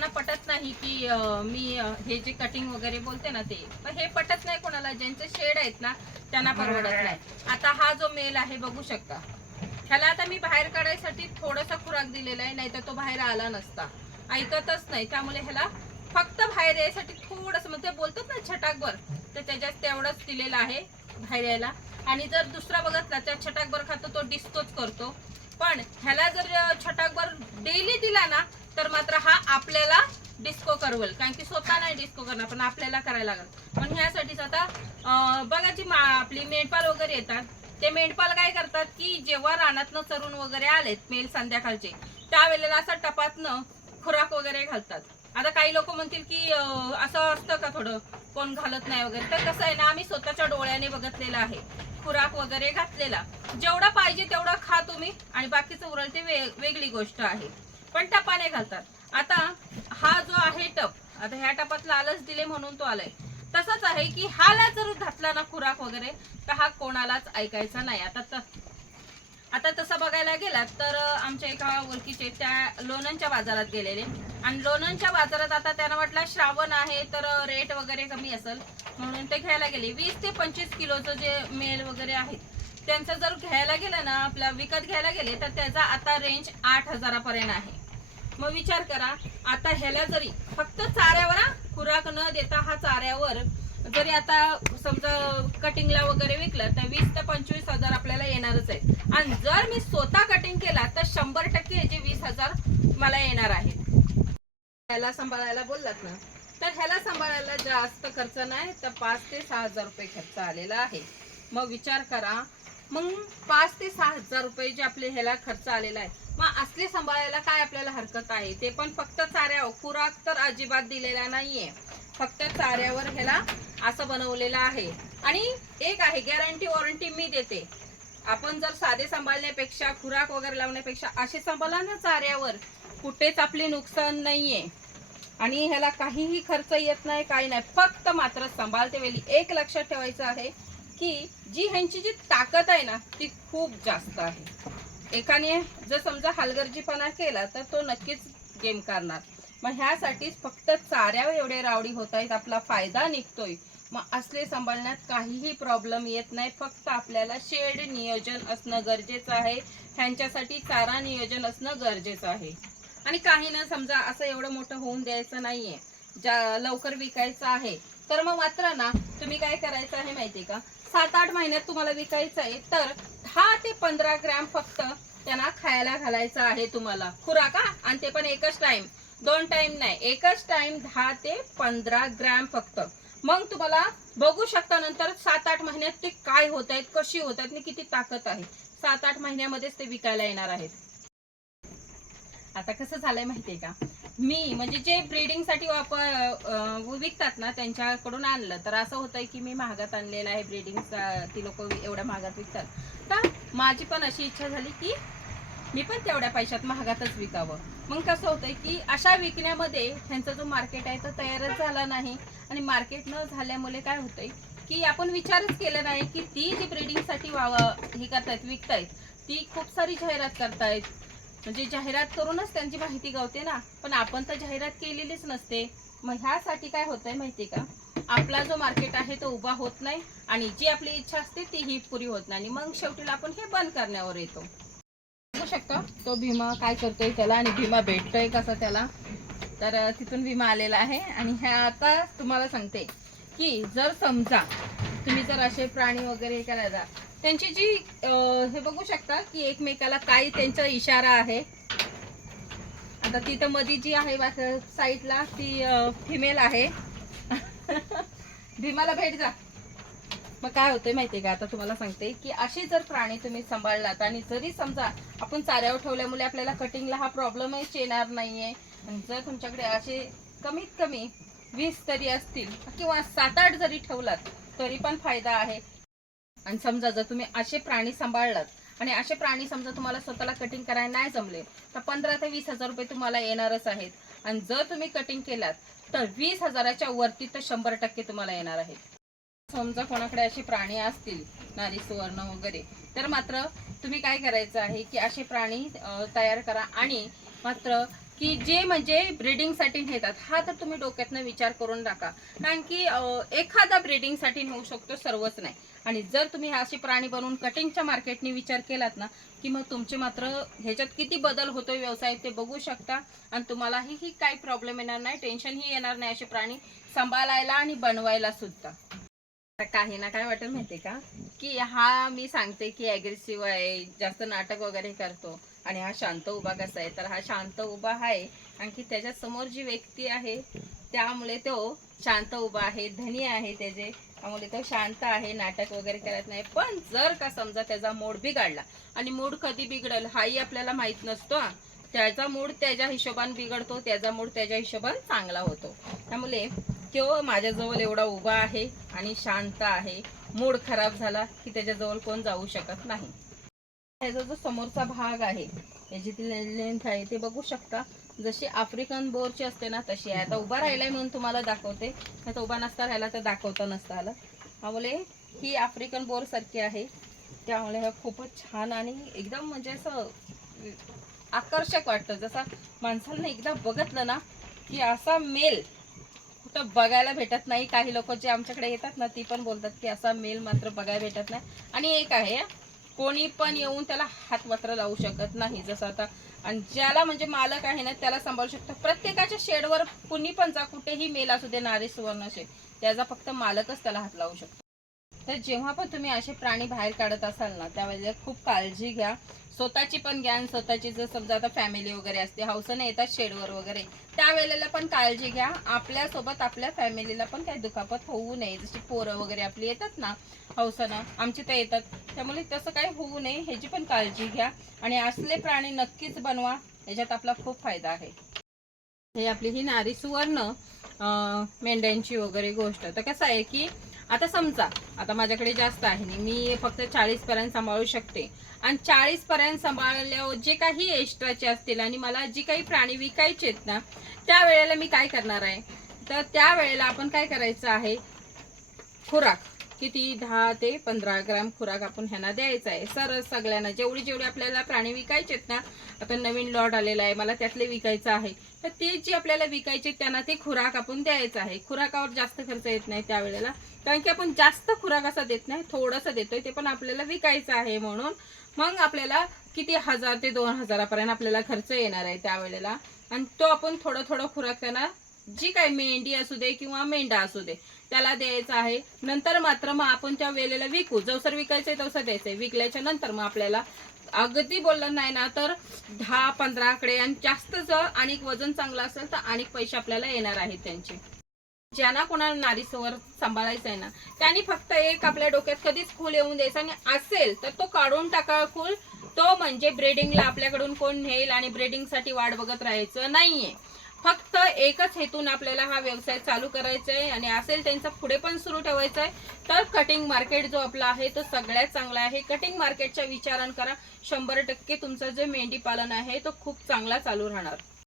लोकांना पटत नाही की मी हे जे कटिंग वगैरे बोलते ना ते पण हे पटत नाही कोणाला. ज्यांचे शेड आहेत ना त्यांना परवडत नाही. आता हा जो मेल आहे बघू शकता. ह्याला आता मी बाहेर काढायसाठी थोडासा खुराक दिलेला आहे नाहीतर तो बाहेर आला नसता. ऐकतच नाही. त्यामुळे ह्याला फक्त बाहेर यायसाठी थोडस म्हणजे बोलतात ना छटाकभर तर त्याच्यात तेवढंच दिलेलं आहे बाहेर यायला. आणि जर दुसरा बघितला तर छटाकभर खातो तो डिस्कोच करतो. पण ह्याला जर छटाकभर डेली दिला ना तर मात्र हा आपल्याला डिस्को करवल. कारण की स्वतः नाही डिस्को करणार पण आपल्याला करायला लागेल. पण ह्यासाठीच आता बघा जी मा- आपली मेंढपाल वगैरे येतात ते मेंढपाल काय करतात की जेव्हा रानातनं चरून वगैरे आलेत मेल संध्याकाळचे त्यावेळेला असं टपातनं खुराक वगैरे घालतात. आता काही लोक म्हणतील की असं असतं का थोडं? कोण घालत नाही वगैरे. तर कसं आहे ना आम्ही स्वतःच्या डोळ्याने बघितलेलं आहे. खुराक वगैरे घातलेला. जेवढा पाहिजे तेवढा खा तुम्ही आणि बाकीचं उरल ते वे- वेगळी गोष्ट आहे. पण टपाने घालतात. आता हा जो आहे टप आता ह्या टपात लालच दिले म्हणून तो आलाय. तसंच आहे की हाला जर घातला ना खुराक वगैरे तर हा कोणालाच ऐकायचा नाही. आता आता तसं बघायला गेलात तर आमच्या एका ओळखीचे त्या लोणंदच्या बाजारात गेलेले. आणि लोणंदच्या बाजारात आता त्यांना वाटलं श्रावण आहे तर रेट वगैरे कमी असेल. म्हणून ते घ्यायला गेले. वीस ते पंचवीस किलोचं जे मेल वगैरे आहेत त्यांचं जर घ्यायला गेलं ना आपला विकत घ्यायला गेले तर त्याचा आता रेंज आठ हजारापर्यंत आहे. मग विचार करा आता ह्याला जरी फक्त चाऱ्यावर खुराक न देता हा चाऱ्यावर जरी आता समजा कटिंगला वगैरे विकलं तर वीस ते पंचवीस हजार आपल्याला येणारच आहे आणि जर मी स्वतः कटिंग केला तर शंभर टक्के याचे वीस हजार मला येणार आहेत. ह्याला सांभाळायला बोललात ना तर ह्याला सांभाळायला जास्त खर्च नाही तर पाच ते सहा हजार रुपये खर्च आलेला आहे. मग विचार करा मग पाच ते सहा हजार रुपये जे आपले ह्याला खर्च आलेला आहे मग असले सांभाळायला काय आपल्याला हरकत आहे? ते पण फक्त चाऱ्यावर खुराक तर अजिबात दिलेला नाहीये. फक्त चाऱ्यावर ह्याला असं बनवलेलं आहे. आणि एक आहे गॅरंटी वॉरंटी मी देते. आपण जर साधे सांभाळण्यापेक्षा खुराक वगैरे लावण्यापेक्षा असे सांभाळा ना चाऱ्यावर. कुठेच आपले नुकसान नाहीये. आणि ह्याला काहीही खर्च येत नाही काही नाही. फक्त मात्र सांभाळते वेळी. एक लक्षात ठेवायचं आहे की जी ह्यांची जी ताकद आहे ना ती खूप जास्त आहे. एकाने जर समजा हलगर्जीपणा केला तर तो नक्कीच गेम करणार. मग ह्यासाठीच फक्त चाऱ्यावर एवढे रावडी होत आहेत आपला फायदा निघतोय. मग असले सांभाळण्यात काहीही प्रॉब्लेम येत नाही फक्त आपल्याला शेड नियोजन असणं गरजेचं आहे. ह्यांच्यासाठी चारा नियोजन असणं गरजेचं आहे. आणि काही ना समजा असं एवढं मोठं होऊन द्यायचं नाहीये. ज्या लवकर विकायचं आहे. तर मग मात्र ना तुम्ही काय करायचं आहे माहिती का? सात आठ महिन्यात तुम्हाला विकायचं आहे तर दहा ते पंधरा ग्रॅम फक्त त्यांना खायला घालायचं आहे तुम्हाला. खुराका आणि ते पण एकच टाइम दोन टाइम नाही एकच टाइम दहा ते पंधरा ग्रॅम फक्त. मग तुम्हाला बघू शकता नंतर सात आठ महिन्यात ते काय होत आहेत कशी होत आहेत आणि किती ताकद आहे. सात आठ महिन्यामध्येच ते विकायला येणार आहेत. आता कसं झालंय माहितीये का? मी म्हणजे जे ब्रीडिंगसाठी वापर विकतात ना त्यांच्याकडून आणलं. तर असं होतंय की मी महागात आणलेलं आहे ब्रीडिंग ती लोक एवढ्या महागात विकतात. तर माझी पण अशी इच्छा झाली की मी पण तेवढ्या पैशात महागातच विकावं. मग कसं होतंय की अशा विकण्यामध्ये त्यांचा जो मार्केट आहे तो तयारच झाला नाही. आणि मार्केट न झाल्यामुळे काय होतंय की आपण विचारच केला नाही की ती जी ब्रीडिंगसाठी वाव हे करतायत विकतायत ती खूप सारी जाहिरात करतायत. म्हणजे जाहिरात करूनच त्यांची माहिती गावते ना. पण आपण तर जाहिरात केलेलीच नसते. मग ह्यासाठी काय होतंय माहिती का? आपला जो मार्केट आहे तो उभा होत नाही आणि जी आपली इच्छा असते तीही पुरी होत नाही. आणि मग शेवटीला आपण हे बंद करण्यावर येतो. बघू शकता? तो भीमा काय करतोय त्याला आणि भीमा भेटतोय कसा त्याला? तर तिथून विमा आलेला आहे. आणि ह्या आता तुम्हाला सांगते की जर समजा तुम्ही जर असे प्राणी वगैरे करायला त्यांची जी हे बघू शकता की एकमेकाला काय त्यांचा इशारा आहे. आता तिथं मध्ये जी आहे साईडला ती फिमेल आहे. भीमाला भेट जा. मग काय होतंय माहितीये का? आता तुम्हाला सांगते की अशी जर प्राणी तुम्ही सांभाळलात आणि जरी समजा आपण चाऱ्यावर ठेवल्यामुळे आपल्याला कटिंगला हा प्रॉब्लेमच येणार नाहीये. जर तुमच्याकडे असे कमीत कमी वीस तरी असतील किंवा सात आठ जरी ठेवलात तरी पण फायदा आहे. आणि समजा जर तुम्ही असे प्राणी सांभाळलात आणि असे प्राणी समजा तुम्हाला स्वतःला कटिंग करायला नाही जमले तर पंधरा ते वीस हजार रुपये तुम्हाला येणारच आहेत. आणि जर तुम्ही कटिंग केलात तर वीस हजाराच्या वरती तर शंभर टक्के तुम्हाला येणार आहेत. समजा कोणाकडे असे प्राणी असतील नारी सुवर्ण वगैरे तर मात्र तुम्ही काय करायचं आहे की असे प्राणी तयार करा. आणि मात्र की जे म्हणजे ब्रीडिंगसाठी नेतात हा तर तुम्ही डोक्यातनं विचार करून टाका. कारण की एखादा ब्रीडिंगसाठी नेऊ शकतो सर्वच नाही. आणि जर तुम्ही असे प्राणी बनवून कटिंगच्या मार्केटने विचार केलात ना की मग तुमचे मात्र ह्याच्यात किती बदल होतोय व्यवसाय ते बघू शकता. आणि तुम्हालाही ही काही प्रॉब्लेम येणार नाही टेन्शनही येणार नाही असे प्राणी सांभाळायला आणि बनवायला सुद्धा. काही ना काय वाटेल माहिती का? की हा मी सांगते की अग्रेसिव्ह आहे जास्त नाटक वगैरे करतो. आणि हा शांत उभा कसा आहे? तर हा शांत उभा आहे. आणखी त्याच्यासमोर जी व्यक्ती आहे त्यामुळे तो शांत उभा आहे धनी आहे त्याचे. त्यामुळे तो शांत आहे नाटक वगैरे करत नाही. पण जर का समजा त्याचा मूड बिघडला आणि मूड कधी बिघडल हाही आपल्याला माहीत नसतो त्याचा मूड त्याच्या हिशोबाने बिघडतो त्याचा मूड त्याच्या हिशोबाने चांगला होतो. त्यामुळे तो माझ्याजवळ एवढा उभा आहे आणि शांत आहे. मूड खराब झाला की त्याच्याजवळ कोण जाऊ शकत नाही. ह्याचा जो समोरचा भाग आहे याची ती लेंथ आहे ते बघू शकता. जशी आफ्रिकन बोरची असते ना तशी आहे. आता उभा राहिलाय म्हणून तुम्हाला दाखवते. आता उभा नसता राहिला तर दाखवता नसता आलं. त्यामुळे ही आफ्रिकन बोर सारखी आहे. त्यामुळे ह्या खूपच छान आणि एकदम म्हणजे असं आकर्षक वाटतं. जसा माणसाला एकदा बघितलं ना की असा मेल कुठं बघायला भेटत नाही. काही लोक जे आमच्याकडे येतात ना ती पण बोलतात की असा मेल मात्र बघायला भेटत नाही. आणि एक आहे कोणी पण येऊन त्याला हात मात्र लावू शकत नाही. जसं आता आणि ज्याला म्हणजे मालक आहे ना त्याला सांभाळू शकतो. प्रत्येकाच्या शेडवर कुणी पण जा कुठेही मेल असू दे नारी सुवर्ण शेड त्याचा फक्त मालकच त्याला हात लावू शकतो. तर जेव्हा पण तुम्ही असे प्राणी बाहेर काढत असाल ना त्यावेळेला खूप काळजी घ्या. स्वतःची पण घ्या स्वतःची जर समजा आता फॅमिली वगैरे असते हौसाने येतात शेडवर वगैरे त्यावेळेला पण काळजी घ्या. आपल्यासोबत आपल्या फॅमिलीला पण काही दुखापत होऊ नये. जशी पोरं वगैरे आपली येतात ना हौसानं आमची तर येतात. त्यामुळे तसं काही होऊ नये ह्याची पण काळजी घ्या. आणि असले प्राणी नक्कीच बनवा याच्यात आपला खूप फायदा आहे. हे आपली ही नारी सुवर्ण मेंढ्यांची वगैरे गोष्ट. तर कसं आहे की आता समजा आता माझ्याकडे जास्त आहे नाही मी फक्त चाळीस पर्यंत सांभाळू शकते. आणि चाळीस पर्यंत सांभाळल्यावर जे काही एक्स्ट्राचे असतील आणि मला जे काही प्राणी विकायचे आहेत ना त्यावेळेला मी काय करणार आहे? तर त्यावेळेला आपण काय करायचं आहे? खुराक. किती? दहा ते पंधरा ग्राम खुराक आपण ह्यांना द्यायचा आहे. सर सगळ्यांना जेवढी जेवढी आपल्याला प्राणी विकायचे आहेत ना आता नवीन लॉट आलेला आहे मला त्यातले विकायचं आहे. तर ते जे आपल्याला विकायचे त्यांना ते खुराक आपण द्यायचं आहे. खुराकावर जास्त खर्च येत नाही त्यावेळेला. कारण की आपण जास्त खुराक असा देत नाही थोडंसं देतोय ते पण आपल्याला विकायचं आहे म्हणून. मग आपल्याला किती? हजार ते दोन हजारापर्यंत आपल्याला खर्च येणार आहे त्यावेळेला. आणि तो आपण थोडं थोडं खुराक त्यांना जी काही मेंढी असू दे किंवा मेंढा असू दे त्याला द्यायचं आहे. नंतर मात्र मग आपण त्या वेळेला विकू. जवसर विकायचंय तवसर द्यायचंय. विकल्याच्या नंतर मग आपल्याला अगदी बोललं नाही ना तर दहा पंधराकडे आणि जास्त जर आणि वजन चांगलं असेल तर आणि पैसे आपल्याला येणार आहेत त्यांचे. ज्यांना कोणाला नारीसवर सांभाळायचं आहे ना त्यांनी फक्त एक आपल्या डोक्यात कधीच खूल येऊन द्यायचं आणि असेल तर तो काढून टाका खूल. तो म्हणजे ब्रेडिंगला आपल्याकडून कोण नेईल आणि ब्रेडिंगसाठी वाट बघत राहायचं नाहीये. फक्त एकच हेतून आपल्याला हा व्यवसाय चालू करायचा आहे आणि असेल त्यांचा पुढे पण सुरू ठेवायचा आहे तर कटिंग मार्केट जो आपला आहे तो सगळ्यात चांगला आहे. कटिंग मार्केटच्या विचारण करा शंभर टक्के तुमचं जे मेंढी पालन आहे तो खूप चांगला चालू राहणार.